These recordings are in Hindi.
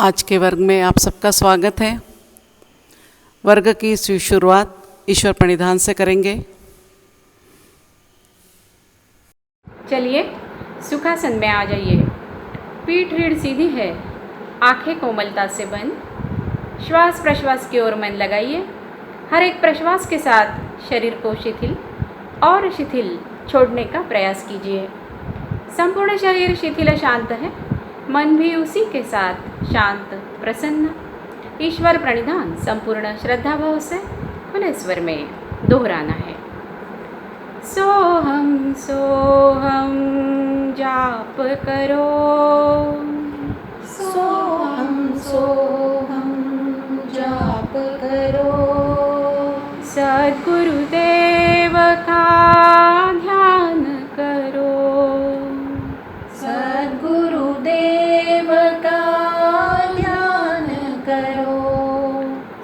आज के वर्ग में आप सबका स्वागत है। वर्ग की शुरुआत ईश्वर प्रणिधान से करेंगे। चलिए सुखासन में आ जाइए। पीठ रीढ़ सीधी है, आंखें कोमलता से बंद। श्वास प्रश्वास की ओर मन लगाइए। हर एक प्रश्वास के साथ शरीर को शिथिल और शिथिल छोड़ने का प्रयास कीजिए। संपूर्ण शरीर शिथिल शांत है, मन भी उसी के साथ शांत प्रसन्न। ईश्वर प्रणिधान संपूर्ण श्रद्धा भाव से खुले स्वर में दोहराना है। सोहम सोहम जाप करो, सोहम सोहम जाप करो। सद्गुरुदेव का ध्यान करो, सद्गुरुदेव का ध्यान करो।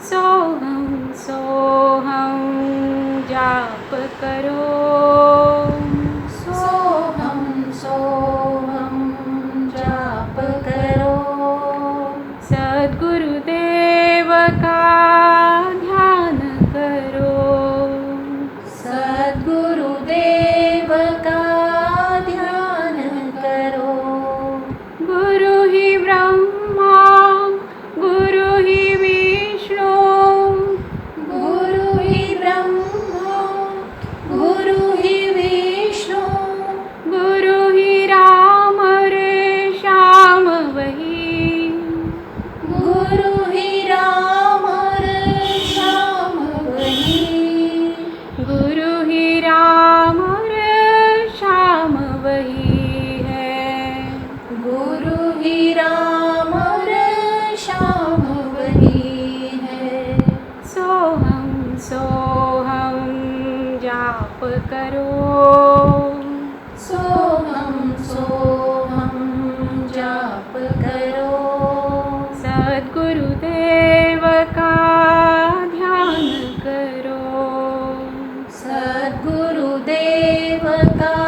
सोहम सोहम जाप करो, सोहम सोहम जाप करो। सद्गुरुदेव का ध्यान करो, सद्गुरुदेव का ध्यान करो। गुरु ही ब्रह्मा गुरु ही विष्णु, गुरु ही ब्रह्मा गुरु ही विष्णु, गुरु ही राम रे श्याम वही, गुरु ही राम श्याम वही, गुरु ही राम रे श्याम वही है। गुरु ही राम श्याम वही है। सोहम सोहम जाप करो, सोहम सोहम जाप करो। सद्गुरुदेव का ध्यान करो, सद्गुरुदेव का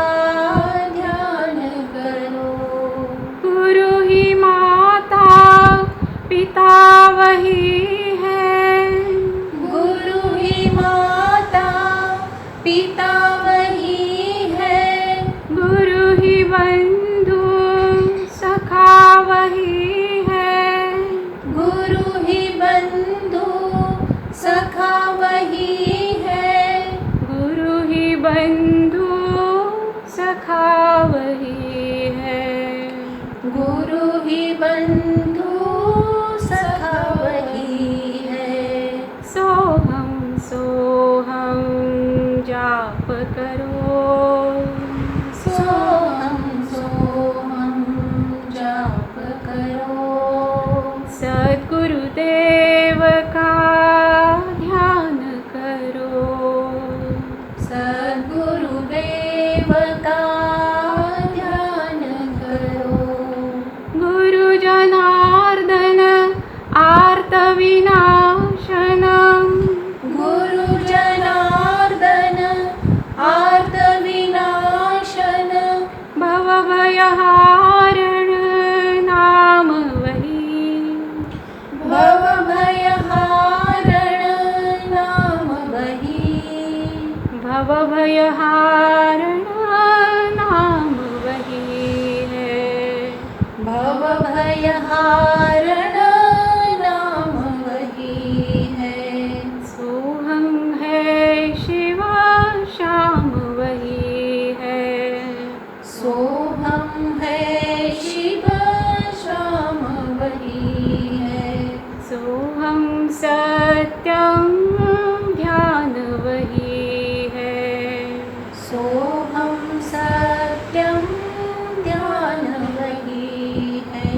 ध्यान करो। गुरु ही माता पिता वही है, गुरु ही माता पिता वही है, गुरु ही बंधु सखा वही है, गुरु ही बंधु सखा वही है, गुरु ही बंधु सखा वही है। गुरु ही बंधु सखा वही है। सोहम सोहम जाप करो, सोहम सोहम जाप करो। सद्गुरुदेव का ध्यान करो, सद्गुरुदेव का ध्यान करो। गुरु जनार्दन आर्त विनाशनम, गुरु जनार्दन आर्त विनाशन, भवभयहारण नाम वही, भवभयहारण नाम वही, भवभयहारण नाम वही है। भवभयहारण नाम वही है। सोहम है शिव श्याम वही है, सोहम है शिव श्याम वही है। सोहम सत्यम ध्यान वही है, सोहम सत्यम ध्यान वही है।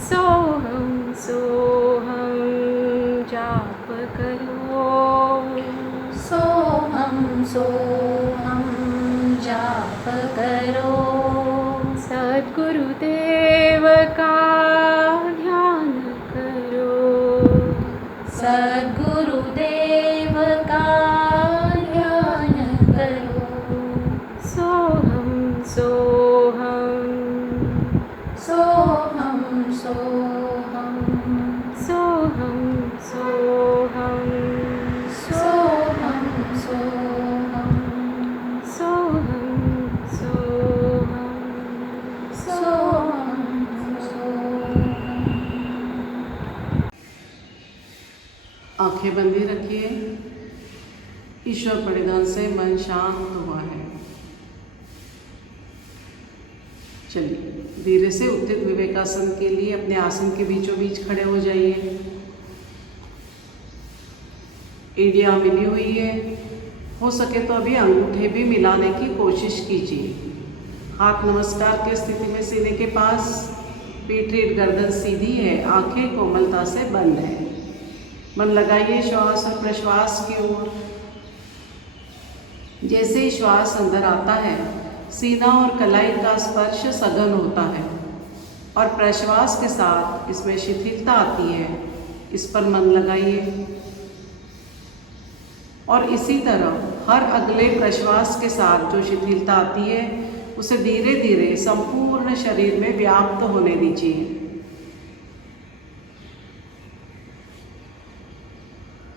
सोहम सोहम जाप करो, सोहम सोहम जाप करो। सद्गुरुदेव का ध्यान करो, सद्गुरुदेव का ध्यान करो। सोहम सोहम सोहम सोहम आंखें बंदी रखिए। ईश्वर प्रणिधान से मन शांत हुआ है। चलिए धीरे से उत्थित विवेकासन के लिए अपने आसन के बीचों बीच खड़े हो जाइए। एड़ियाँ मिली हुई है, हो सके तो अभी अंगूठे भी मिलाने की कोशिश कीजिए। हाथ नमस्कार की स्थिति में सीने के पास, पीठ रीढ़ गर्दन सीधी है, आंखें कोमलता से बंद है। मन लगाइए श्वास और प्रश्वास की ओर। जैसे ही श्वास अंदर आता है, सीना और कलाई का स्पर्श सघन होता है और प्रश्वास के साथ इसमें शिथिलता आती है। इस पर मन लगाइए और इसी तरह हर अगले प्रश्वास के साथ जो शिथिलता आती है उसे धीरे धीरे संपूर्ण शरीर में व्याप्त होने दीजिए।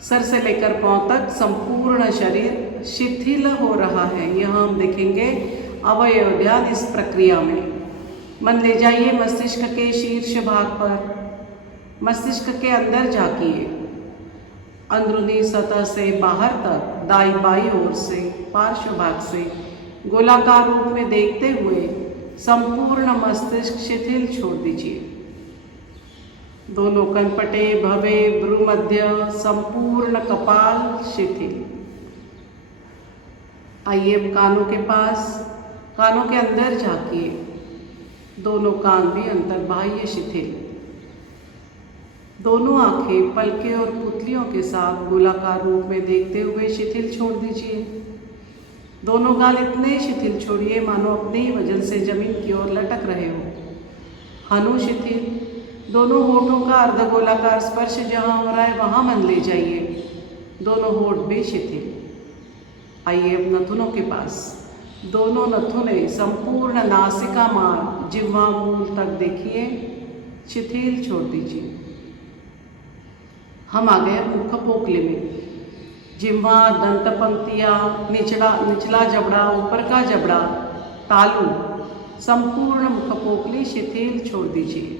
सर से लेकर पांव तक संपूर्ण शरीर शिथिल हो रहा है। यह हम देखेंगे अवयव ध्यान इस प्रक्रिया में। मन ले जाइए मस्तिष्क के शीर्ष भाग पर। मस्तिष्क के अंदर झांकिए, अंदरूनी सतह से बाहर तक, दाई बाई ओर से, पार्श्व भाग से गोलाकार रूप में देखते हुए संपूर्ण मस्तिष्क शिथिल छोड़ दीजिए। दोनों कनपटे, भवे, भ्रूमध्य, संपूर्ण कपाल शिथिल। आइए अब कानों के पास, कानों के अंदर झांकिए। दोनों कान भी अंतर्बाह्य शिथिल। दोनों आंखें पलके और पुतलियों के साथ गोलाकार रूप में देखते हुए शिथिल छोड़ दीजिए। दोनों गाल इतने शिथिल छोड़िए मानो अपने ही वजन से जमीन की ओर लटक रहे हो। हनु शिथिल। दोनों होठों का अर्धगोलाकार स्पर्श जहाँ हो रहा है वहाँ मन ले जाइए। दोनों होठ भी शिथिल। आइए अब नथुनों के पास। दोनों नथुने संपूर्ण नासिका मार्ग जिह्वा मूल तक देखिए, शिथिल छोड़ दीजिए। हम आ गए मुख पोकली में। जिह्वा, दंत पंक्तियाँ, निचला जबड़ा, ऊपर का जबड़ा, तालू, संपूर्ण मुख पोकली शिथिल छोड़ दीजिए।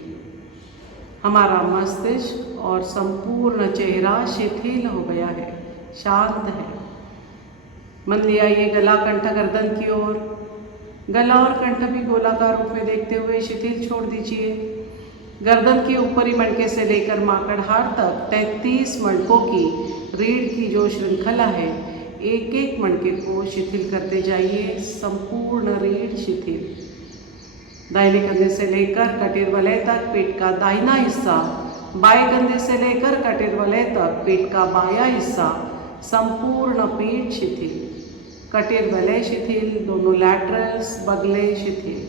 हमारा मस्तिष्क और संपूर्ण चेहरा शिथिल हो गया है, शांत है। मन ले आइए गला, कंठ, गर्दन की ओर। गला और कंठ भी गोलाकार रूप में देखते हुए शिथिल छोड़ दीजिए। गर्दन के ऊपरी मणके से लेकर माकड़हाड़ तक 33 मणकों की रीढ़ की जो श्रृंखला है, एक एक मणके को शिथिल करते जाइए। संपूर्ण रीढ़ शिथिल। दाहिने कंधे से लेकर कटेर वलय तक पीठ का दाहिना हिस्सा, बाएं कंधे से लेकर कटेर वलय तक पीठ का बायां हिस्सा, संपूर्ण पीठ शिथिल। कटेर वलय शिथिल, दोनों लैटरल्स, बगले शिथिल।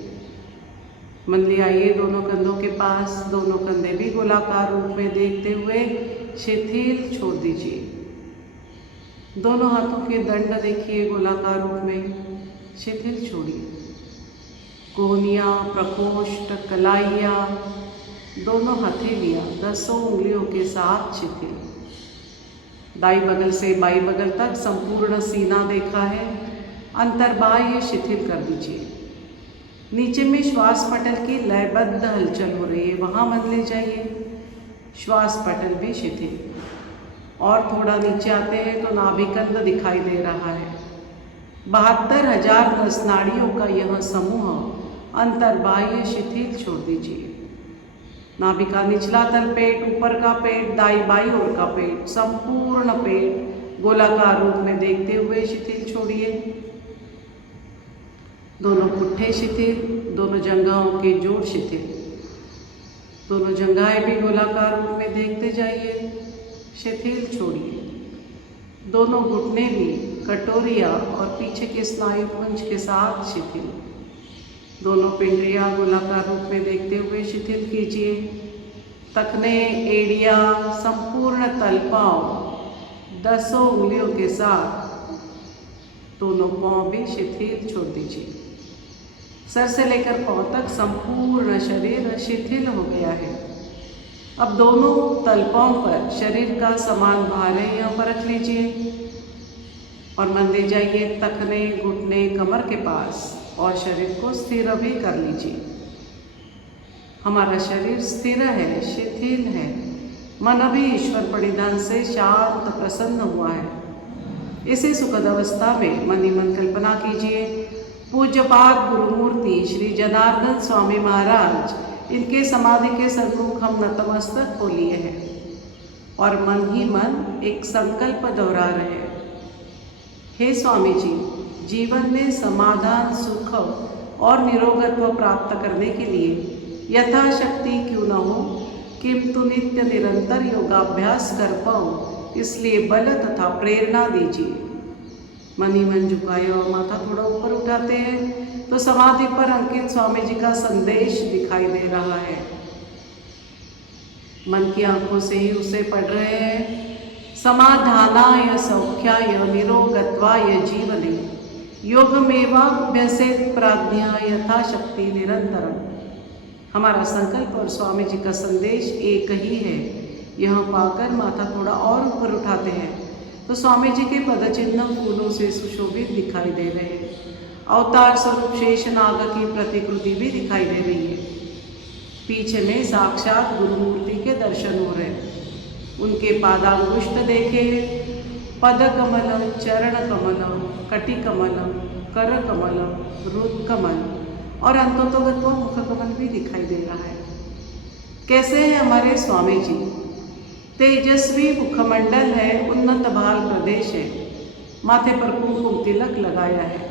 मन ले आइए दोनों कंधों के पास। दोनों कंधे भी गोलाकार रूप में देखते हुए शिथिल छोड़ दीजिए। दोनों हाथों के दंड देखिए गोलाकार रूप में, शिथिल छोड़िए। कोहनियाँ, प्रकोष्ठ, कलाइयाँ, दोनों हथेलियाँ 10 उंगलियों के साथ शिथिल। दाई बगल से बाई बगल तक संपूर्ण सीना देखा है, अंतर्बाह्य शिथिल कर दीजिए। नीचे में श्वास पटल की लयबद्ध हलचल हो रही है, वहाँ मन ले जाइए। श्वास पटल भी शिथिल। और थोड़ा नीचे आते हैं तो नाभिकंद दिखाई दे रहा है। 72,000 नस नाड़ियों का यह समूह अंतर्बाह्य शिथिल छोड़ दीजिए। नाभिका निचला तल पेट, ऊपर का पेट, दाई बाई ओर का पेट, संपूर्ण पेट गोलाकार रूप में देखते हुए शिथिल छोड़िए। दोनों पुट्ठे शिथिल, दोनों जंघाओं के जोड़ शिथिल। दोनों जंघाएं भी गोलाकार रूप में देखते जाइए, शिथिल छोड़िए। दोनों घुटने भी कटोरिया और पीछे के स्नायु पुंज के साथ शिथिल। दोनों पिंडलियाँ गोलाकार रूप में देखते हुए शिथिल कीजिए। तखने, एड़िया, संपूर्ण तलपाव 10 उंगलियों के साथ दोनों पाँव भी शिथिल छोड़ दीजिए। सर से लेकर पाँव तक संपूर्ण शरीर शिथिल हो गया है। अब दोनों तलपाओं पर शरीर का समान भार है, यहाँ पर रख लीजिए और मन ले जाइए तखने, घुटने, कमर के पास और शरीर को स्थिर भी कर लीजिए। हमारा शरीर स्थिर है, शिथिल है। मन अभी ईश्वर परिधान से शांत प्रसन्न हुआ है। इसी सुखद अवस्था में मन ही मन कल्पना कीजिए, पूज्यपाद गुरुमूर्ति श्री जनार्दन स्वामी महाराज, इनके समाधि के सन्मुख हम नतमस्तक हो लिए हैं और मन ही मन एक संकल्प दोहरा रहे हैं। हे स्वामी जी, जीवन में समाधान, सुख और निरोगत्व प्राप्त करने के लिए यथाशक्ति क्यों न हो, किंतु नित्य निरंतर योगाभ्यास कर पाऊँ, इसलिए बल तथा प्रेरणा दीजिए। मन ही मन झुकाए और माथा थोड़ा ऊपर उठाते हैं तो समाधि पर अंकित स्वामी जी का संदेश दिखाई दे रहा है। मन की आंखों से ही उसे पढ़ रहे हैं, समाधानाय सौख्याय निरोगत्वाय जीवने योगमेवाभ्यसेत प्राज्ञा यथाशक्ति निरंतरम। हमारा संकल्प और स्वामी जी का संदेश एक ही है। यह पाकर माथा थोड़ा और ऊपर उठाते हैं तो स्वामी जी के पदचिन्ह फूलों से सुशोभित दिखाई दे रहे हैं। अवतार स्वरूप शेष नाग की प्रतिकृति भी दिखाई दे रही है। पीछे में साक्षात गुरुमूर्ति के दर्शन हो रहे हैं। उनके पादांगुष्ठ देखे, पद कमलम, चरण कमलम, कटि कमलम, कर कमलम, रुद कमल और अंतोतोगत्व मुख कमल भी दिखाई दे रहा है। कैसे है हमारे स्वामी जी? तेजस्वी मुखमंडल है, उन्नत बाल प्रदेश है, माथे पर कुमकुम तिलक लगाया है,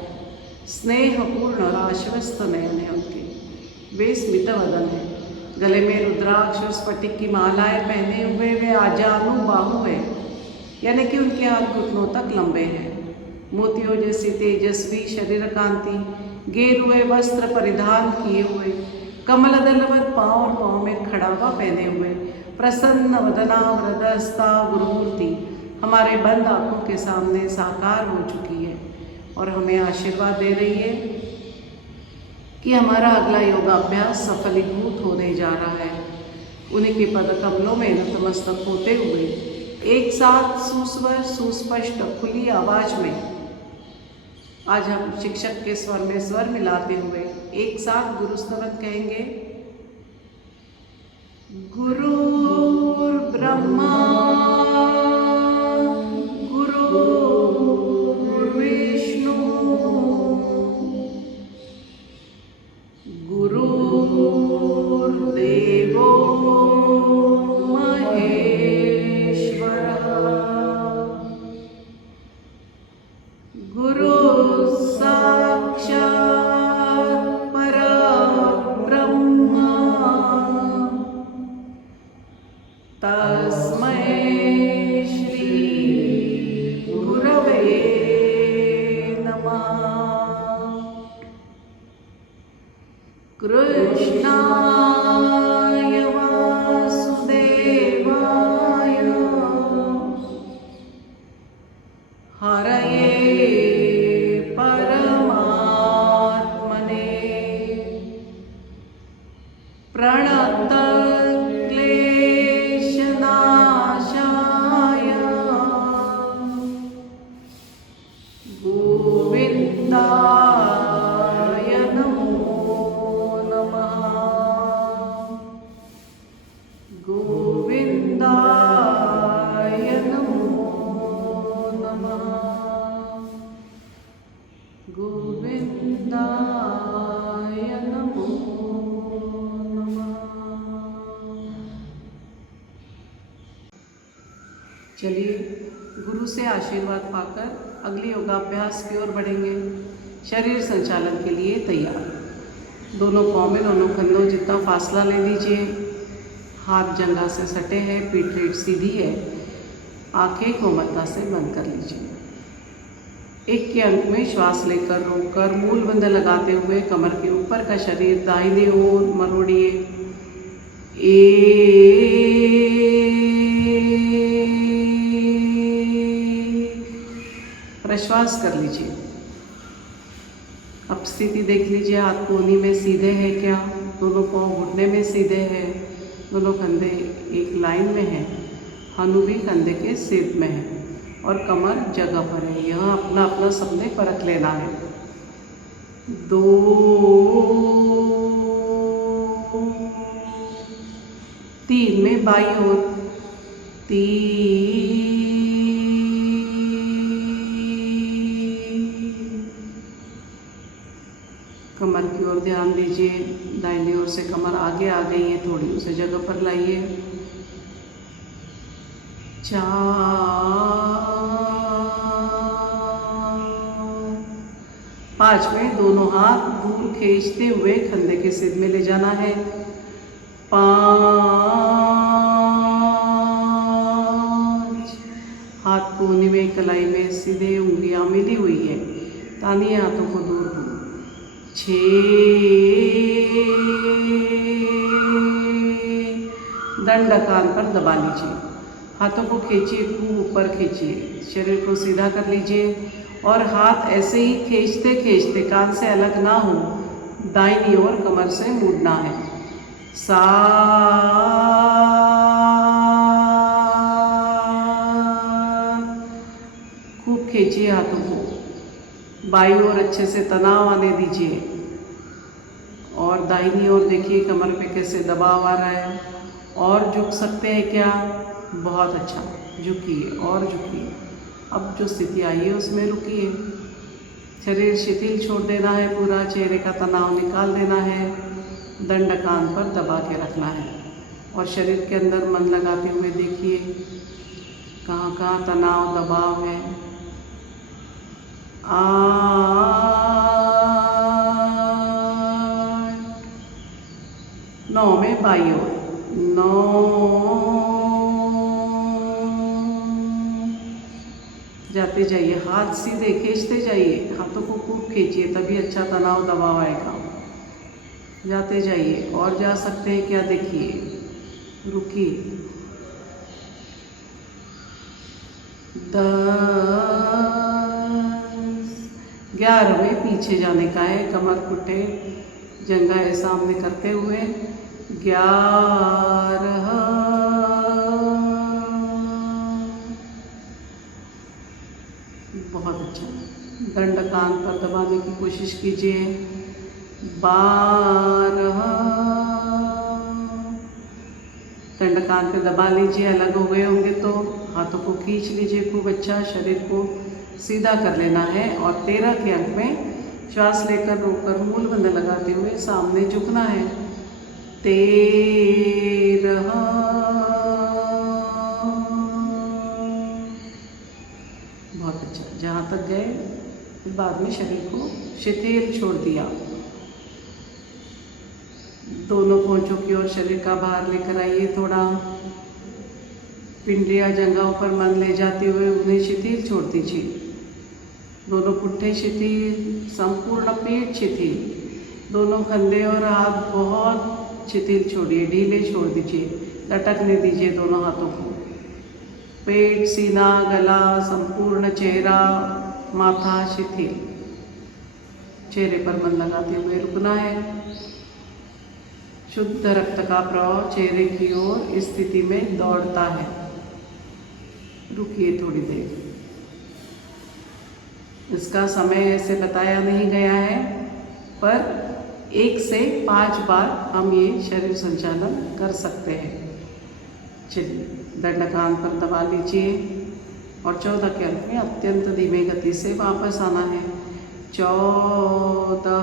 स्नेहपूर्ण और आश्वस्त नयन है उनके, वे स्मित वदन है, गले में रुद्राक्ष और स्फटिक की मालाएं पहने हुए वे आजानु बाहु है, यानी कि उनके हाथ घुटनों तक लंबे हैं। मोतियों जैसी तेजस्वी शरीर कांति, गेरुए वस्त्र परिधान किए हुए, कमल दलवत पाँव और पाँव में खड़ावा पहने हुए, प्रसन्न वदना हृदयस्था गुरुमूर्ति हमारे बंद आँखों के सामने साकार हो चुकी है और हमें आशीर्वाद दे रही है कि हमारा अगला योगाभ्यास सफलीभूत होने जा रहा है। उन्हीं के पद कमलों में नतमस्तक होते हुए एक साथ सुस्वर सुस्पष्ट खुली आवाज में आज हम शिक्षक के स्वर में स्वर मिलाते हुए एक साथ गुरुस्तवन कहेंगे। गुरुर् ब्रह्मा गुरुर्विष्णु गुरुर्देवो महेश्वरः गुरु साक्षात् परब्रह्म तस्मै श्री गुरवे नमः। कृष्णाय वासुदेवाय हरये परमात्मने प्रणत क्लेशनाशाय गोविन्दाय नमो नमः। गोविन्दाय नमो नमः। गोविन्दाय नमो नमः। चलिए गुरु से आशीर्वाद पाकर अगले योगाभ्यास की ओर बढ़ेंगे। शरीर संचालन के लिए तैयार। दोनों पाँव में दोनों कंधों जितना फासला ले लीजिए। हाथ जंघा से सटे हैं, पीठ रीढ़ सीधी है, आंखें कोमलता से बंद कर लीजिए। एक के अंक में श्वास लेकर रोककर मूल बंध लगाते हुए कमर के ऊपर का शरीर दाहिने ओर मरोड़िए। प्रश्वास कर लीजिए। अब स्थिति देख लीजिए, हाथ कोहनी में सीधे हैं क्या, दोनों पाँव घुटने में सीधे हैं, दोनों कंधे एक लाइन में हैं, हनु भी कंधे के सिर में है और कमर जगह पर है। यहाँ अपना अपना सबने परख लेना है। 2 3 में बाईं ओर कमर की ओर ध्यान दीजिए। दाहिनी ओर से कमर आगे आ गई है, थोड़ी उसे जगह पर लाइए। 5 में दोनों हाथ दूर खींचते हुए कंधे के सीध में ले जाना है। 5 हाथ कोहनी में कलाई में सीधे उंगलियां मिली हुई है, तानिए हाथों को दूर दूर। 6 दंड कान पर दबा लीजिए। हाथों को खींचिए, खूब ऊपर खींचिए, शरीर को सीधा कर लीजिए और हाथ ऐसे ही खींचते खींचते कान से अलग ना हो, दाहिनी ओर कमर से मुड़ना है। 7 खूब खींचिए हाथों को, बाईं ओर अच्छे से तनाव आने दीजिए और दाहिनी ओर देखिए कमर पे कैसे दबाव आ रहा है। और झुक सकते हैं क्या? बहुत अच्छा, झुकिए और झुकिए। अब जो स्थिति आई है उसमें रुकिए। शरीर शिथिल छोड़ देना है, पूरा चेहरे का तनाव निकाल देना है। दंड कान पर दबा के रखना है और शरीर के अंदर मन लगाते हुए देखिए कहाँ कहाँ तनाव दबाव है। 8 9 में बाईं ओर 9 जाते जाइए, हाथ सीधे खींचते जाइए, हाथों को खूब खींचिए, तभी अच्छा तनाव दबाव आएगा। जाते जाइए और जा सकते हैं क्या? देखिए, रुकिए। 10 11 में पीछे जाने का है, कमर घुटे जंघाएं सामने करते हुए। 11 बहुत अच्छा, दंड कान पर दबाने की कोशिश कीजिए। 12 दंड कान पे दबा लीजिए, अलग हो गए होंगे तो हाथों को खींच लीजिए खूब अच्छा, शरीर को सीधा कर लेना है। और 13 के अंक में श्वास लेकर रोककर मूल बंद लगाते हुए सामने झुकना है। 13 बहुत अच्छा, जहाँ तक गए फिर बाद में शरीर को शिथिल छोड़ दिया। दोनों पहुंचों की ओर शरीर का भार लेकर आइए, थोड़ा पिंडिया जंघाओं पर मन ले जाते हुए उन्हें शिथिल छोड़ दीजिए। दोनों पुट्ठे शिथिल, संपूर्ण पेट शिथिल, दोनों कंधे और हाथ बहुत शिथिल छोड़िए, ढीले छोड़ दीजिए, लटकने दीजिए दोनों हाथों को। पेट, सीना, गला, संपूर्ण चेहरा, माथा शिथिल। चेहरे पर मन लगाते हुए रुकना है। शुद्ध रक्त का प्रवाह चेहरे की ओर इस स्थिति में दौड़ता है। रुकिए थोड़ी देर। इसका समय ऐसे बताया नहीं गया है, पर 1 से 5 बार हम ये शरीर संचालन कर सकते हैं। चलिए, दंड कान पर दबा लीजिए और 14 के अंक में अत्यंत धीमे गति से वापस आना है। 14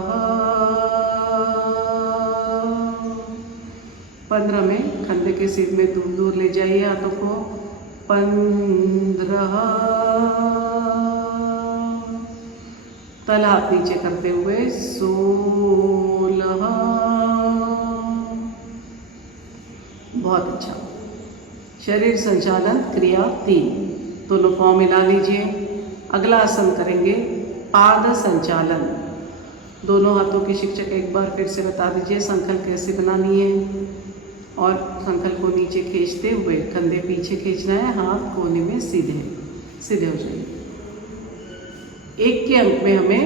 15 में कंधे के सीध में दूर दूर ले जाइए हाथों को। 15 तल हाथ नीचे करते हुए। 16 बहुत अच्छा। शरीर संचालन क्रिया 3, दोनों पाँव मिला लीजिए। अगला आसन करेंगे पाद संचालन। दोनों हाथों की शिक्षक एक बार फिर से बता दीजिए संकल कैसे बनानी है। और संकल को नीचे खींचते हुए कंधे पीछे खींचना है, हाथ कोहनी में सीधे सीधे हो जाइए। 1 के अंक में हमें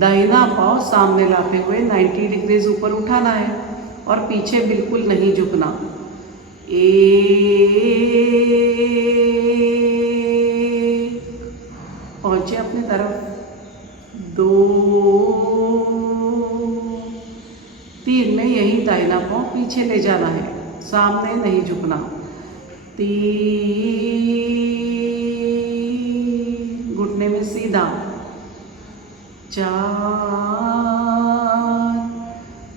दाहिना पाँव सामने लाते हुए 90 डिग्रीज ऊपर उठाना है और पीछे बिल्कुल नहीं झुकना। 1 पहुँचे अपनी तरफ। 2 3 में यही दाहिना पाँव पीछे ले जाना है, सामने नहीं झुकना। तीन, घुटने में सीधा, चार।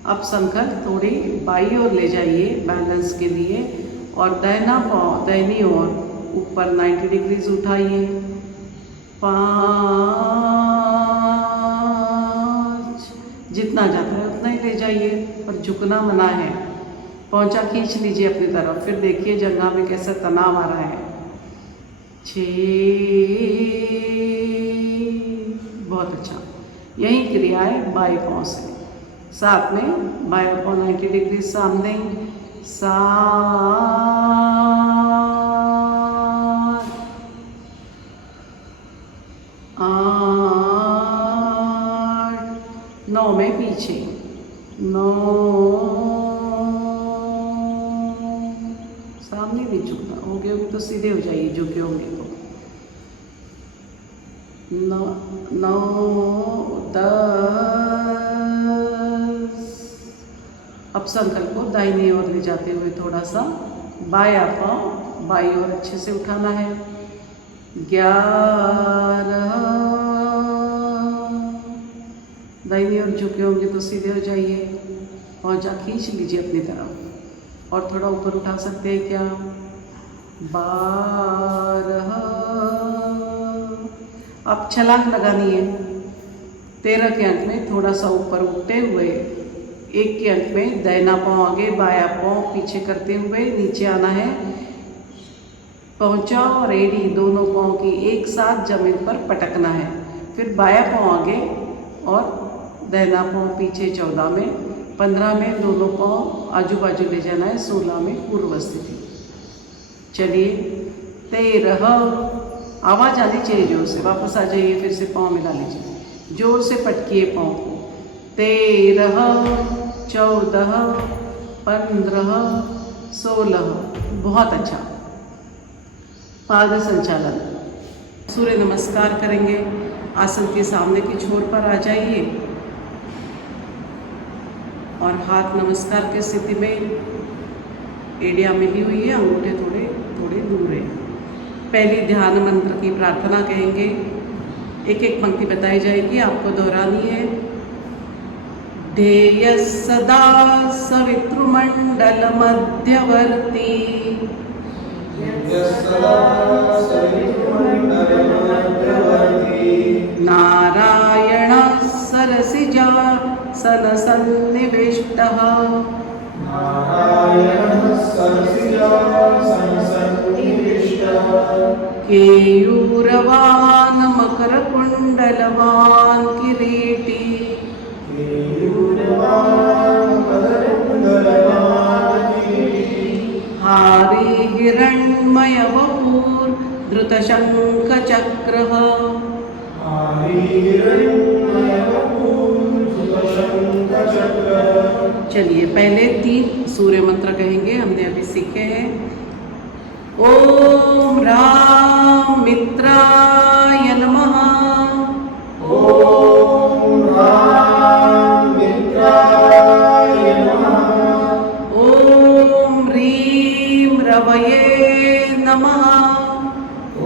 अब संकल थोड़ी बाई ओर ले जाइए बैलेंस के लिए और दाहिना पाँव दाहिनी ओर ऊपर 90 डिग्रीज उठाइए। 5, जितना जाता है उतना ही ले जाइए और झुकना मना है। पहुंचा खींच लीजिए अपनी तरफ, फिर देखिए जंघा में कैसा तनाव आ रहा है। 6, बहुत अच्छा। यही क्रिया है बाएं पाँव से, साथ में बाएं पाँव 90 डिग्री सामने। 7, 8, 9 में पीछे, 9, सामने नहीं झुकना, हो गए तो सीधे हो जाइए झुके होंगे तो। 9, 10। अब संकल्प को दाहिनी ओर ले जाते हुए थोड़ा सा बायां पाँव बाई ओर अच्छे से उठाना है। 11, दाहिनी ओर झुके होंगे तो सीधे हो जाइए। पहुंचा खींच लीजिए अपनी तरफ और थोड़ा ऊपर उठा सकते हैं क्या। 12, अब छलांग लगानी है। 13 के अंक में थोड़ा सा ऊपर उठते हुए 1 के अंक में दाहिना पाँव आगे बायां पाँव पीछे करते हुए नीचे आना है। पहुंचा और एड़ी दोनों पाँव की एक साथ जमीन पर पटकना है। फिर बायां पाँव आगे और दाहिना पाँव पीछे। 14 में, 15 में दोनों पाँव आजू बाजू ले जाना है। 16 में पूर्व स्थिति। चलिए 13, आवाज़ आनी चाहिए जोर से। वापस आ जाइए, फिर से पाँव मिला लीजिए, जोर से पटकिए पाँव को। 13, 14, 15, 16, बहुत अच्छा। पाद संचालन, सूर्य नमस्कार करेंगे। आसन के सामने की छोर पर आ जाइए और हाथ नमस्कार की स्थिति में एड़ियाँ मिली हुई है, अंगूठे थोड़े थोड़े दूर है। पहली ध्यान मंत्र की प्रार्थना कहेंगे। एक एक पंक्ति बताई जाएगी, आपको दोहरानी है। ध्येय सदा सवितृमंडल मध्यवर्ती नारायण सरसिजा सन सन्निविष्टः केयूरवान् मकरकुण्डलवान् किरीटी हारी हिरण्मय वपुर् धृतशङ्खचक्रः। चलिए पहले 3 सूर्य मंत्र कहेंगे, हमने अभी सीखे हैं। ओम राम मित्राय नमः। ओम राम मित्राय नमः। ओम ह्रीं रवये नमः।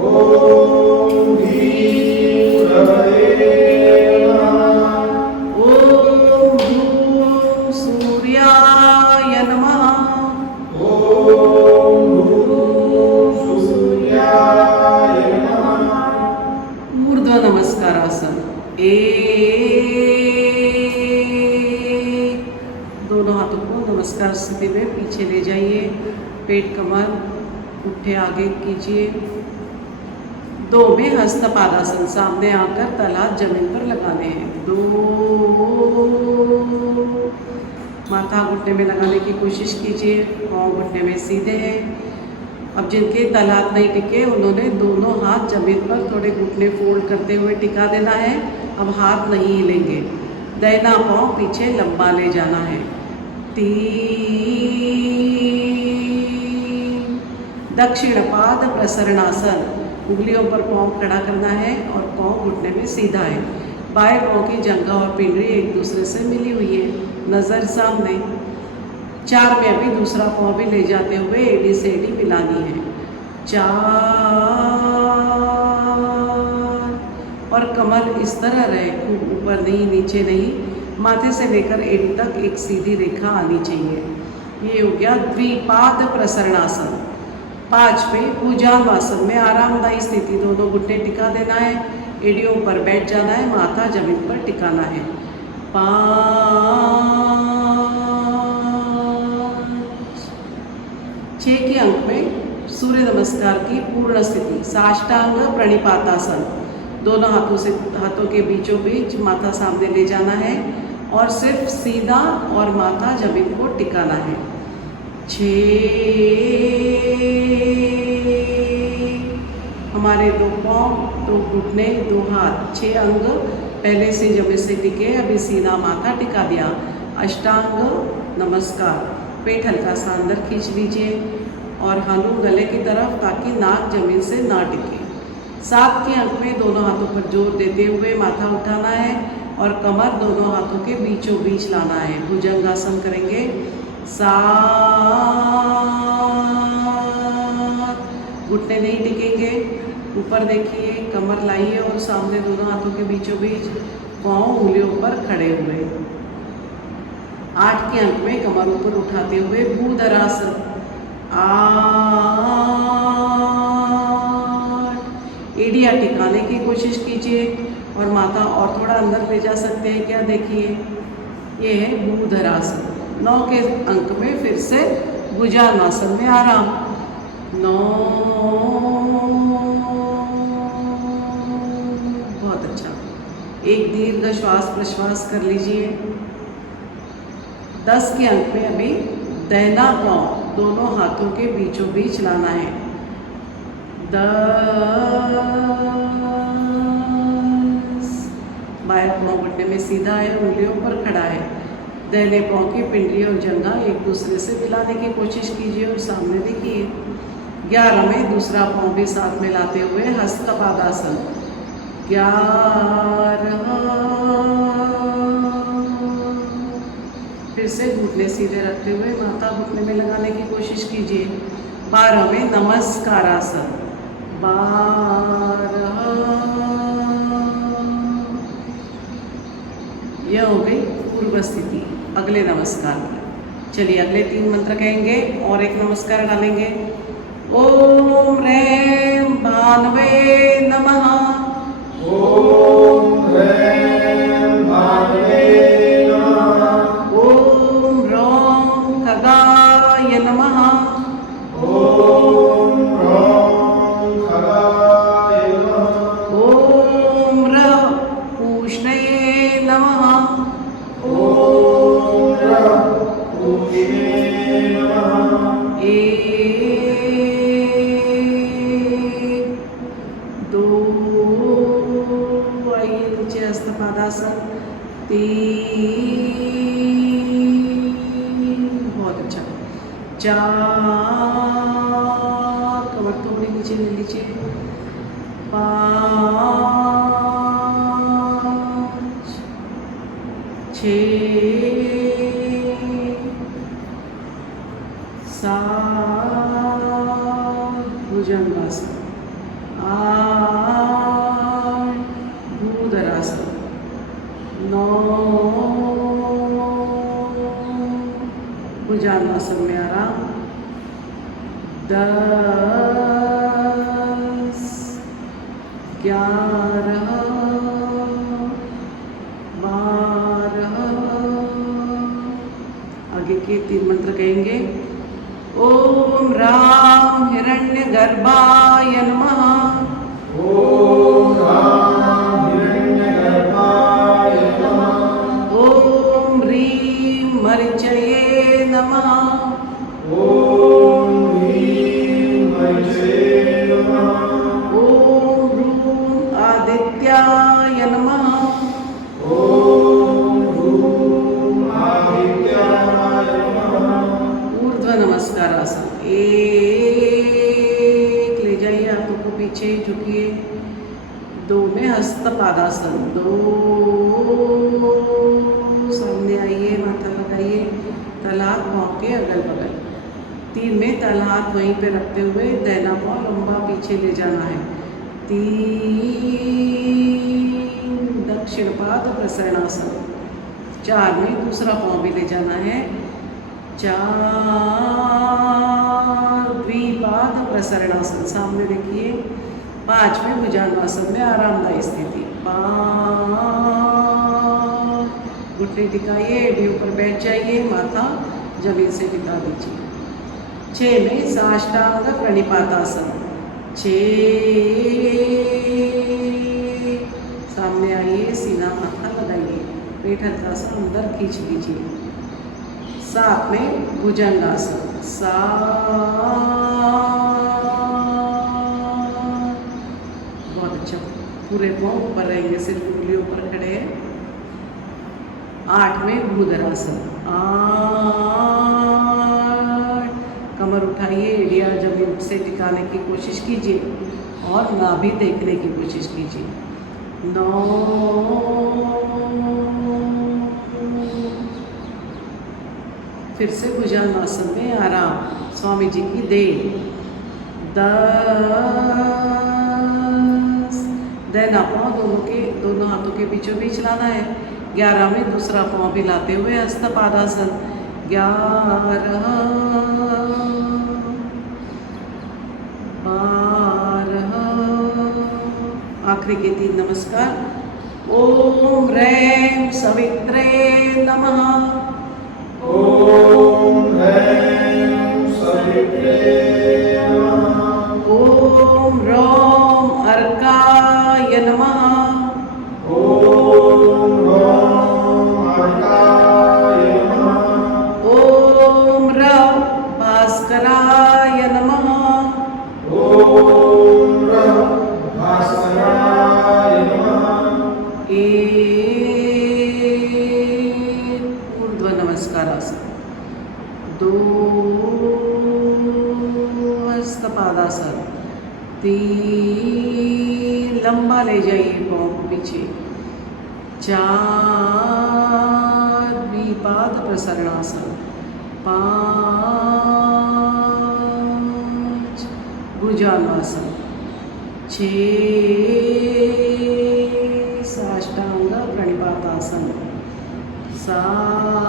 ओम ह्रीं रवये नमः। ओम भूं सूर्याय नमः। ओम भूं सूर्याय नमः। ऊर्ध्व नमस्कारासन। 1, दोनों हाथों को नमस्कार स्थिति में पीछे ले जाइए। पेट कमर पुट्ठे आगे कीजिए। 2 में हस्तपादासन, सामने आकर तलहाथ जमीन पर लगाने हैं। 2, माथा घुटने में लगाने की कोशिश कीजिए। पाँव घुटने में सीधे हैं। अब जिनके तलहाथ नहीं टिके उन्होंने दोनों हाथ जमीन पर थोड़े घुटने फोल्ड करते हुए टिका देना है। अब हाथ नहीं हिलेंगे। दाहिना पाँव पीछे लंबा ले जाना है। 3, दक्षिण पाद प्रसरणासन, उंगलियों पर पाँव खड़ा करना है और पाँव घुटने में सीधा है। बाएं पाँव की जंघा और पिंडली एक दूसरे से मिली हुई है, नज़र सामने। 4 में अभी दूसरा पाँव भी ले जाते हुए एड़ी से एड़ी मिलानी है। 4 और कमर इस तरह रहे, खूब ऊपर नहीं नीचे नहीं, माथे से लेकर एड़ी तक एक सीधी रेखा आनी चाहिए। ये हो गया द्विपाद प्रसरणासन। 5वें भुजंगासन में आरामदायी स्थिति, दोनों घुटने टिका देना है, एड़ियों पर बैठ जाना है, माथा जमीन पर टिकाना है। 5 6 के अंक में सूर्य नमस्कार की पूर्ण स्थिति, साष्टांग प्रणिपातासन। दोनों हाथों के बीचों बीच माथा सामने ले जाना है और सिर्फ सीधा और माथा जमीन को टिकाना है। 6 हमारे 2 पाँव, 2 घुटने, 2 हाथ, 6 अंग पहले से जमीन से टिके, अभी सीधा माथा टिका दिया। अष्टांग नमस्कार, पेट हल्का सा अंदर खींच लीजिए और हाथों गले की तरफ, ताकि नाक जमीन से ना टिके। 7 के अंक में दोनों हाथों पर जोर देते हुए माथा उठाना है और कमर दोनों हाथों के बीचों बीच लाना है। भुजंगासन करेंगे। 7 घुटने नहीं टिकेंगे, ऊपर देखिए, कमर लाइए और सामने दोनों हाथों के बीचों बीच, पाँव उंगलियों पर खड़े हुए। 8 के अंक में कमर ऊपर उठाते हुए भूधरासन। 8 एड़ियाँ टिकाने की कोशिश कीजिए और माथा और थोड़ा अंदर ले जा सकते हैं क्या, देखिए, ये है भूधरासन। 9 के अंक में फिर से भुजंगासन में आराम। 9 बहुत अच्छा। एक दीर्घ श्वास प्रश्वास कर लीजिए। 10 के अंक में अभी दाहिना पाँव दोनों हाथों के बीचों बीच लाना है। 10 बाएं पाँव घुटने में सीधा है, उंगलियों पर खड़ा है। दाहिने पाँव की पिंडली और जंघा एक दूसरे से मिलाने की कोशिश कीजिए और सामने देखिए। 11 में दूसरा पाँव भी साथ में लाते हुए हस्तपादासन। 11 फिर से घुटने सीधे रखते हुए माथा घुटने में लगाने की कोशिश कीजिए। 12 में नमस्कारासन। 12 यह हो गई पूर्व स्थिति। अगले नमस्कार की, चलिए अगले 3 मंत्र कहेंगे और एक नमस्कार डालेंगे। ओम ह्रीं भानवे नमः। ओम ह्रीं भानवे नमः। ओम ह्रौं खगाय नमः। ओम ह्रौं खगाय नमः। ओम ह्रः पूष्णये नमः। ओम ह्रः पूष्णे नमः। 1 2 आइए नीचे हस्तपादासन। 3 बहुत अच्छा। 4 कमर थोड़ी नीचे ले लीजिए। 5 6 7 भुजंगासन। 8 भूधरासन। 9 भुजंगासन में आराम। 10 11 12 आगे के 3 मंत्र कहेंगे। ओम राम हिरण्यगर्भाय नमः। ओम राम हिरण्यगर्भाय नमः। ओम ह्रीं मरीचये नमः। ओम ह्रीं मरीचये नमः। ओम ह्रूं आदित्याय नमः। ओम ह्रूं आदित्याय नमः। ऊर्ध्व नमस्कारासन। 1 ले जाइए हाथों को पीछे, झुकिए। 2 में हस्तपादासन। 2 सामने आइए, माथा लगाइए, तलाक पाँव के अगल बगल। 3 में तल हाथ वहीं पे रखते हुए दाहिना पाँव लंबा पीछे ले जाना है। 3 दक्षिण पाद प्रसरणासन। 4 में दूसरा पाँव भी ले जाना है। 4 द्विपाद प्रसरणासन, सामने देखिए। 5 में भुजंगासन में आरामदायी स्थिति। 5 घुटने टिकाइए, एड़ी ऊपर बैठ जाइए, माथा जमीन से टिका दीजिए। 6 में साष्टांग प्रणिपातासन। 6 सामने आइए, सीना माथा लगाइए, पेट हल्का सा अंदर खींच लीजिए। 7 में भुजंगासन। 7 बहुत अच्छा, पूरे पाँव ऊपर रहेंगे, सिर्फ उंगली ऊपर खड़े हैं। 8 में भूधरासन। 8 कमर उठाइए, एड़िया जमीन से टिकाने की कोशिश कीजिए और नाभि देखने की कोशिश कीजिए। 9 फिर से भुजंगासन में आराम, स्वामी जी की देन। 10 दाहिना पाँव दोनों हाथों के बीचों बीच लाना है। 11 में दूसरा पाँव भी लाते हुए हस्तपादासन। 11 12 आखिरी के 3 नमस्कार। ओम ह्रैं सवित्रे नमः। ओम ह्रैं सवित्रे नमः। ओम ह्रौं अर्काय नमः। ओम ह्रौं अर्काय नमः। ओम ह्रौं भास्कराय नमः। ओम ह्रौं भास्कराय नमः। ऊर्ध्व नमस्कारासन। 2 हस्तपादासन। 3 लंबा ले जाइए पाँव को पीछे। 4 द्विपाद प्रसरणासन। 5 भुजंगासन। 6 साष्टांग प्रणिपातासन। 7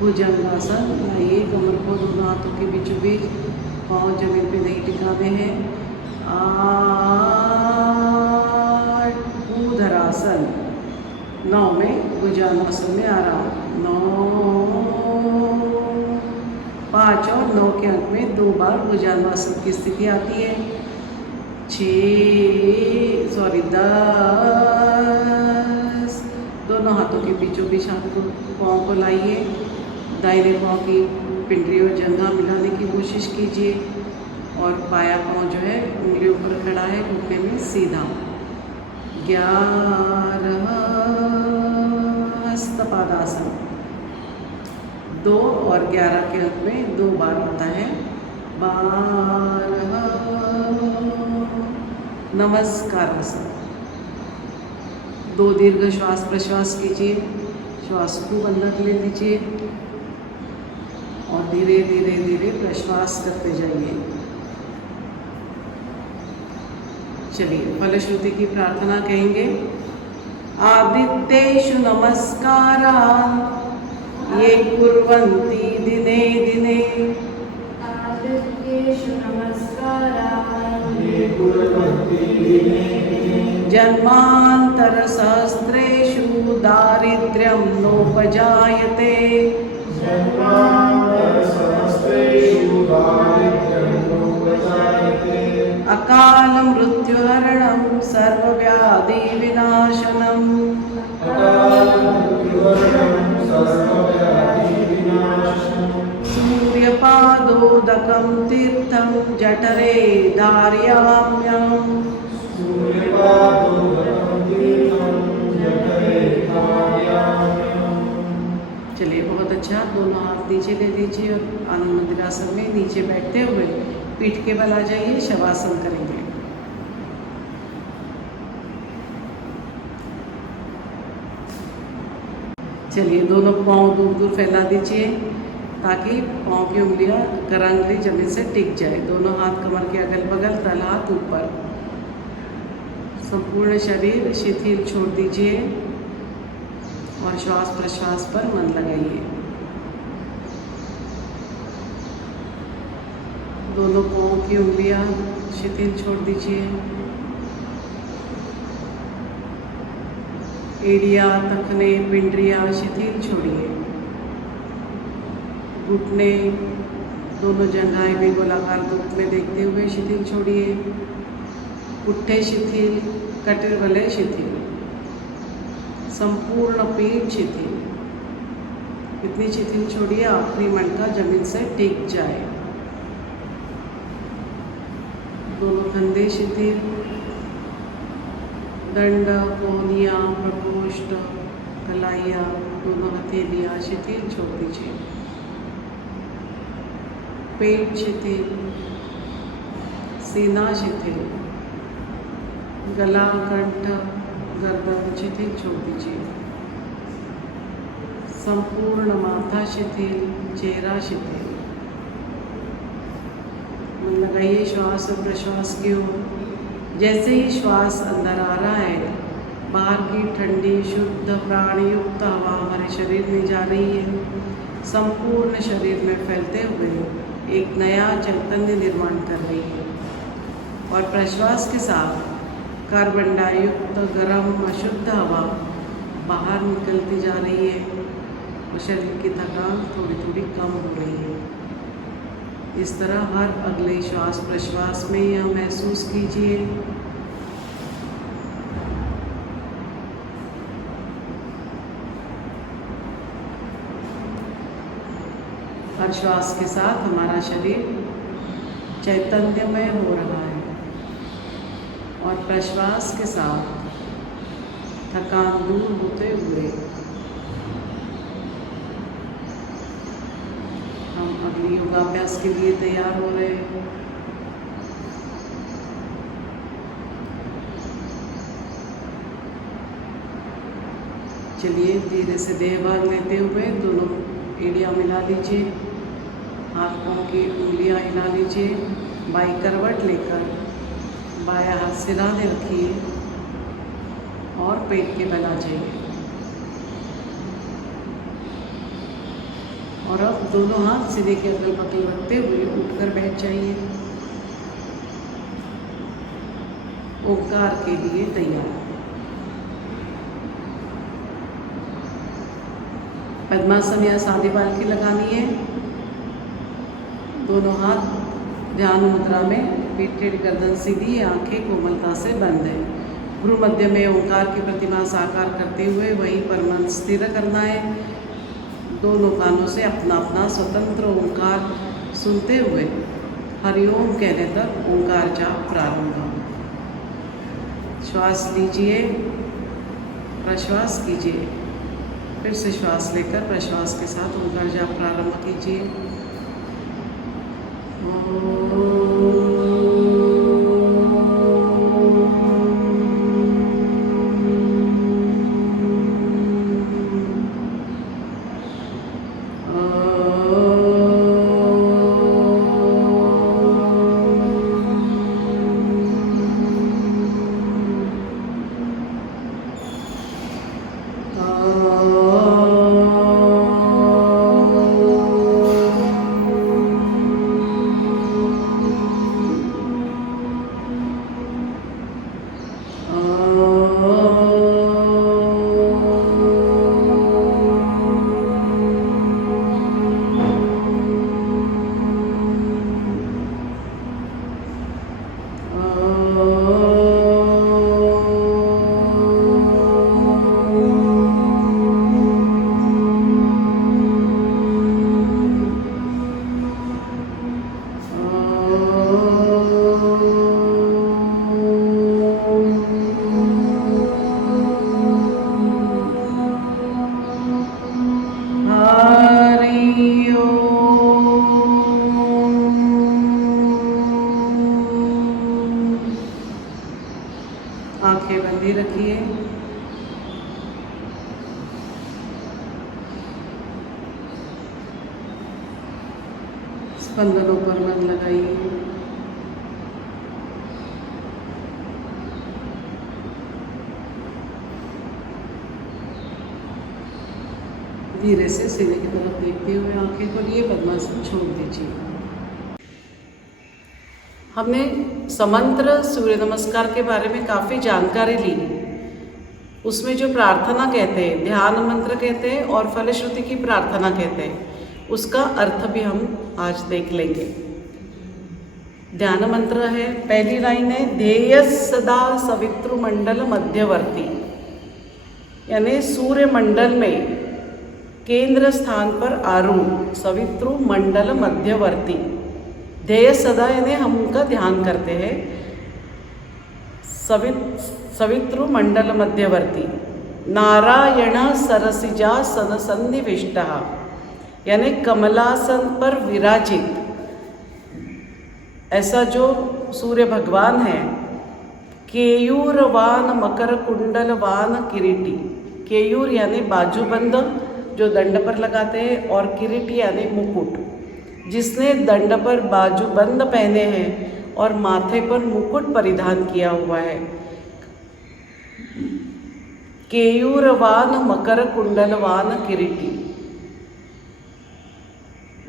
भुजंगासन। लाइए कमर को दोनों हाथों के बीचों बीच, पाँव जमीन पे नहीं टिकाने हैं। 8 भूधरासन। 9 में भुजंगासन में आराम। 9 5 और 9 के अंक में 2 बार भुजंगासन की स्थिति आती है। 10 दोनों हाथों के बीचों बीच हाथ को पाँव को लाइए, दाहिने पाँव की पिंडली और जंघा मिलाने की कोशिश कीजिए और बायां पाँव जो है उंगली ऊपर खड़ा है, घुटने में सीधा। 11 हस्तपादासन। 2 और 11 के अंक में 2 बार होता है। 12 नमस्कारासन। 2 दीर्घ श्वास प्रश्वास कीजिए, श्वास को बंद कर ले लीजिए और धीरे धीरे धीरे प्रश्वास करते जाइए। चलिए फलश्रुति की प्रार्थना कहेंगे। आदित्येषु नमस्कारान् ये कुर्वन्ति दिने दिने। आदित्येषु नमस्कारान् ये कुर्वन्ति दिने दिने। जन्मान्तरसहस्रेषु दारिद्र्यं नोपजायते। जन्मान्तरसहस्रेषु दारिद्र्यं नोपजायते। अकाल मृत्युहरणं सर्वव्याधिविनाशनम्। अकालमृत्युहरणं सर्वव्याधिविनाशनम्। सूर्यपादोदकं तीर्थं जठरे धारयाम्यहम्। सूर्यपादोदकं तीर्थं जठरे धारयाम्यहम्। चलिए बहुत अच्छा, दोनों हाथ नीचे ले लीजिए और आनंद मुद्रासन में नीचे बैठते हुए पीठ के बल आ जाइए, शवासन करेंगे। चलिए दोनों पाँव दूर दूर फैला दीजिए, ताकि पाँव की उंगलियां करांगली जमीन से टिक जाए। दोनों हाथ कमर के अगल बगल, तल हाथ ऊपर। संपूर्ण शरीर शिथिल छोड़ दीजिए और श्वास प्रश्वास पर मन लगाइए। दोनों पाँव की उंगलियां शिथिल छोड़ दीजिए। एड़ियाँ, टखने, पिंडरियाँ शिथिल छोड़िए। घुटने, दोनों जंघाएं भी गोलाकार धूप में देखते हुए शिथिल छोड़िए। पुट्ठे शिथिल, कटिल वलय शिथिल, संपूर्ण पीठ शिथिल। इतनी शिथिल छोड़िए आखिरी मणका जमीन से टिक जाए। दोनों कंधे शिथिल, दंड, कोहनियाँ, प्रकोष्ठ, कलाइयाँ, दोनों हथेलियाँ शिथिल छोड़ दीजिए। पेट शिथिल, सीना शिथिल, गला, कंठ, गर्दन शिथिल छोड़ दीजिए। संपूर्ण माथा शिथिल, चेहरा शिथिल। मन लगाइए श्वास और प्रश्वास की ओर। जैसे ही श्वास अंदर आ रहा है, बाहर की ठंडी शुद्ध प्राणयुक्त हवा हमारे शरीर में जा रही है। संपूर्ण शरीर में फैलते हुए एक नया चैतन्य निर्माण कर रही है। और प्रश्वास के साथ कार्बन डाइयुक्त गर्म अशुद्ध हवा बाहर निकलती जा रही है और शरीर की थकान थोड़ी थोड़ी कम हो रही है। इस तरह हर अगले श्वास प्रश्वास में यह महसूस कीजिए। हर श्वास के साथ हमारा शरीर चैतन्यमय हो रहा है और प्रश्वास के साथ थकान दूर होते हुए हम अगली योगाभ्यास के लिए तैयार हो रहे हैं। चलिए धीरे से देह भाग लेते हुए दोनों एड़ियाँ मिला लीजिए, हाथ पाँव की उंगलियाँ हिला लीजिए। बाई करवट लेकर बायां हाथ सिरहाने रखिए और पेट के बल आ जाइए। और अब दोनों हाथ सीधे के अगल बगल रखते हुए उठकर बैठ जाइए। ओंकार के लिए तैयार। पद्मासन या सादे बालकी लगानी है। दोनों हाथ ध्यान मुद्रा में, पीठ टेढ़ी, गर्दन सीधी, आंखें कोमलता से बंद है। भ्रू मध्य में ओंकार की प्रतिमा साकार करते हुए वहीं पर मन स्थिर करना है। दोनों कानों से अपना अपना स्वतंत्र ओंकार सुनते हुए हरिओम कहने तक ओंकार जाप प्रारंभ। श्वास लीजिए, प्रश्वास कीजिए, फिर से श्वास लेकर प्रश्वास के साथ ओंकार जाप प्रारंभ कीजिए। आंखें बंदी रखिए। स्पंदनों पर मन लगाइए। धीरे से सीने की तरफ देखते हुए आंखें खोलिए, पद्मासन छोड़ दीजिए। हमने समंत्र सूर्य नमस्कार के बारे में काफ़ी जानकारी ली। उसमें जो प्रार्थना कहते हैं, ध्यान मंत्र कहते हैं और फलश्रुति की प्रार्थना कहते हैं, उसका अर्थ भी हम आज देख लेंगे। ध्यान मंत्र है, पहली लाइन है, ध्येय सदा सवितृ मंडल मध्यवर्ती, यानी सूर्य मंडल में केंद्र स्थान पर आरूढ़, सवितृ मंडल मध्यवर्ती। ध्येय सदा यानी हम उनका ध्यान करते हैं। सवितृ मंडल मध्यवर्ती, नारायण सरसिजा सदसन्निविष्ट, यानी कमलासन पर विराजित ऐसा जो सूर्य भगवान है। केयूरवान मकर कुंडलवान किरीटी, केयूर यानी बाजूबंद जो दंड पर लगाते हैं, और किरीटी यानी मुकुट, जिसने दंड पर बाजूबंद पहने हैं और माथे पर मुकुट परिधान किया हुआ है। केयूरवान मकर कुंडलवान किरीटी,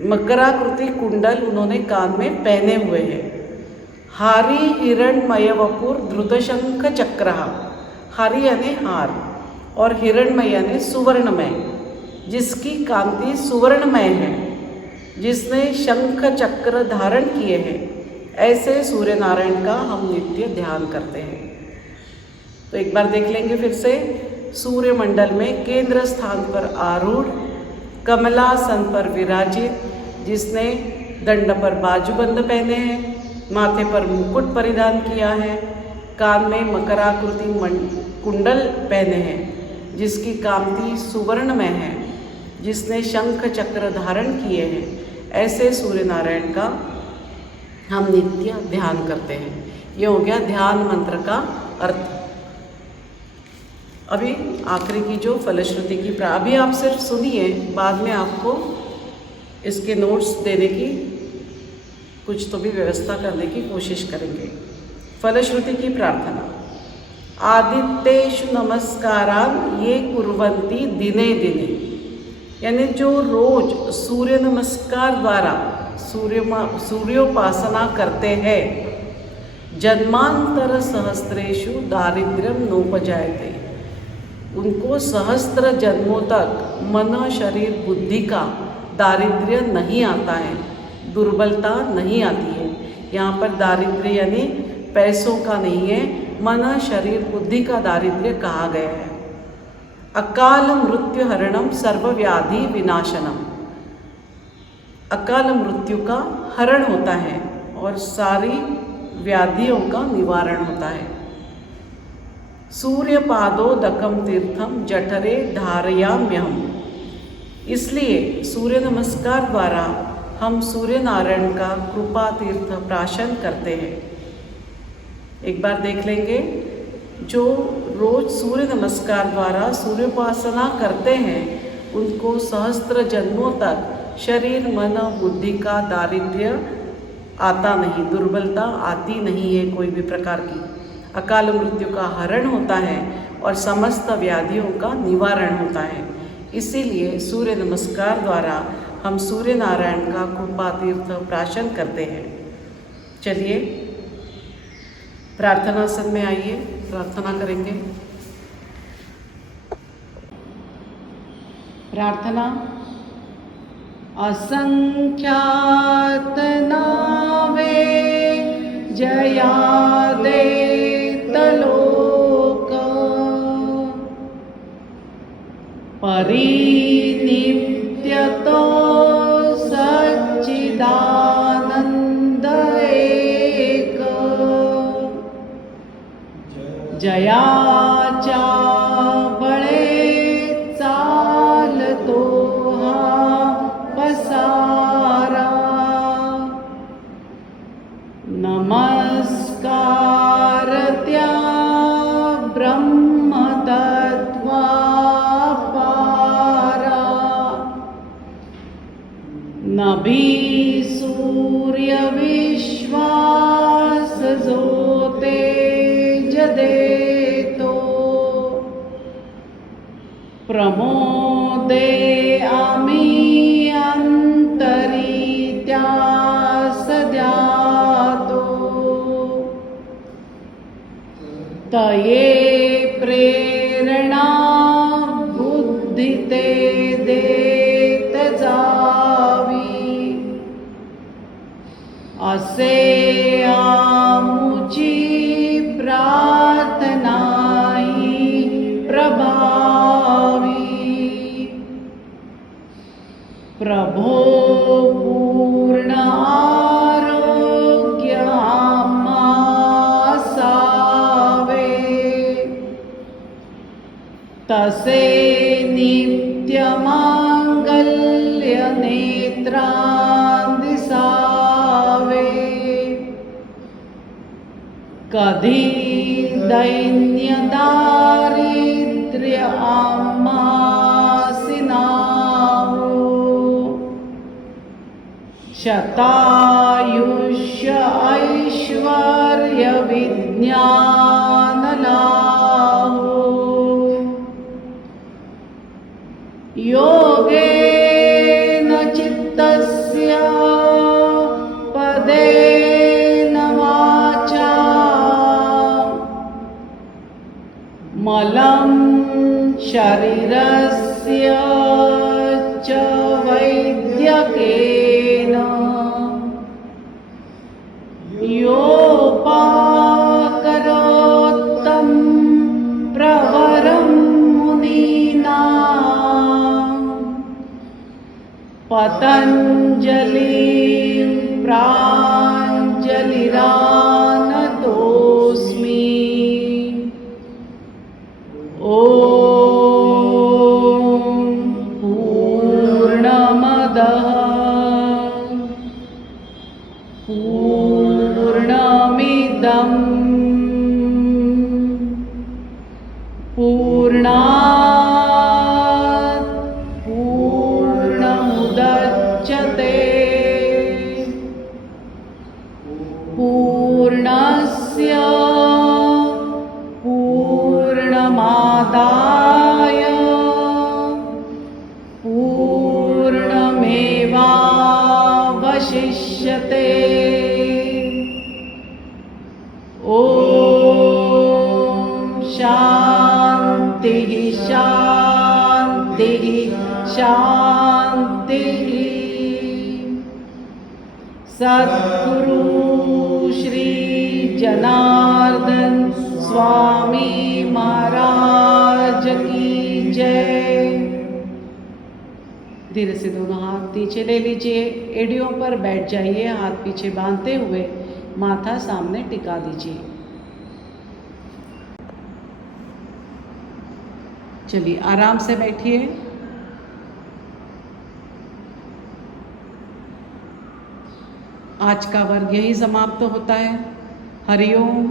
मकराकृति कुंडल उन्होंने कान में पहने हुए हैं। हारी हिरण्मय वपुर धृतशंख चक्र, हारी यानी हार और हिरण्मय यानी सुवर्णमय, जिसकी कांति सुवर्णमय है, जिसने शंख चक्र धारण किए हैं, ऐसे सूर्य नारायण का हम नित्य ध्यान करते हैं। तो एक बार देख लेंगे फिर से। सूर्य मंडल में केंद्र स्थान पर आरूढ़, कमलासन पर विराजित, जिसने दंड पर बाजूबंद पहने हैं, माथे पर मुकुट परिधान किया है, कान में मकराकृति कुंडल पहने हैं, जिसकी कांति सुवर्णमय है, जिसने शंख चक्र धारण किए हैं, ऐसे सूर्य नारायण का हम नित्य ध्यान करते हैं। ये हो गया ध्यान मंत्र का अर्थ। अभी आखिरी की जो फलश्रुति की अभी आप सिर्फ सुनिए, बाद में आपको इसके नोट्स देने की कुछ तो भी व्यवस्था करने की कोशिश करेंगे। फलश्रुति की प्रार्थना, आदित्येषु नमस्कारान् ये कुर्वन्ति दिने दिने, यानी जो रोज सूर्य नमस्कार द्वारा सूर्योपासना करते हैं, जन्मांतर सहस्रेषु दारिद्र्यम नोपजायते, उनको सहस्त्र जन्मों तक मन शरीर बुद्धि का दारिद्र्य नहीं आता है, दुर्बलता नहीं आती है। यहाँ पर दारिद्र्य यानी पैसों का नहीं है, मन शरीर बुद्धि का दारिद्र्य कहा गया है। अकाल मृत्यु हरणम सर्वव्याधि विनाशनम, अकाल मृत्यु का हरण होता है और सारी व्याधियों का निवारण होता है। सूर्यपादोदकम तीर्थम जठरे धारयाम्यहम्, इसलिए सूर्य नमस्कार द्वारा हम सूर्य नारायण का कृपा तीर्थ प्राशन करते हैं। एक बार देख लेंगे, जो रोज सूर्य नमस्कार द्वारा सूर्योपासना करते हैं, उनको सहस्त्र जन्मों तक शरीर मन बुद्धि का दारिद्र्य आता नहीं, दुर्बलता आती नहीं है कोई भी प्रकार की। अकाल मृत्यु का हरण होता है और समस्त व्याधियों का निवारण होता है। इसीलिए सूर्य नमस्कार द्वारा हम सूर्य नारायण का कृपा तीर्थ प्राशन करते हैं। चलिए प्रार्थनासन में आइए, प्रार्थना करेंगे। प्रार्थना, असंख्यात नावे जयादे तलोक परिनित्यतो सच्चिदानंद एक जयाचा बळे चालतो हा पसारा नमस्कार त्या ब्रह्मतत्वापारा नभीसु प्रमोदे आम्ही अंतरित्या सद्यातो तये प्रेरणा बुद्धी ते देत जावी असे आमुची प्रार्थनाही प्रभावी प्रभो पूर्ण आरोग्य आम्हासावे तसे नित्य मांगल्य नेत्रां दिसावे कधी दैन्य दारिद्र्य आम्हासी नाहो शतायुष्य ऐश्वर्य विज्ञान लाहो योगेन चित्तस्य पदेन वाचा मलं शरीरस्य च वैद्यकेन योपाकरोत्तं प्रवरं मुनीनां पतञ्जलिं प्राञ्जलिरानतोऽस्मि ॐ पूर्णमदः पूर्णमिदं पूर्णात् पूर्णमुदच्यते पूर्णस्य पूर्णमादाय पूर्णमेवावशिष्यते ॐ शान्तिः शान्तिः शान्तिः सद्गुरु श्री जनार्दन स्वामी महाराज की जय। धीरे से दोनों हाथ नीचे ले लीजिए, एड़ियों पर बैठ जाइए, हाथ पीछे बांधते हुए माथा सामने टिका दीजिए। चलिए आराम से बैठिए। आज का वर्ग यही समाप्त होता है। हरिओम।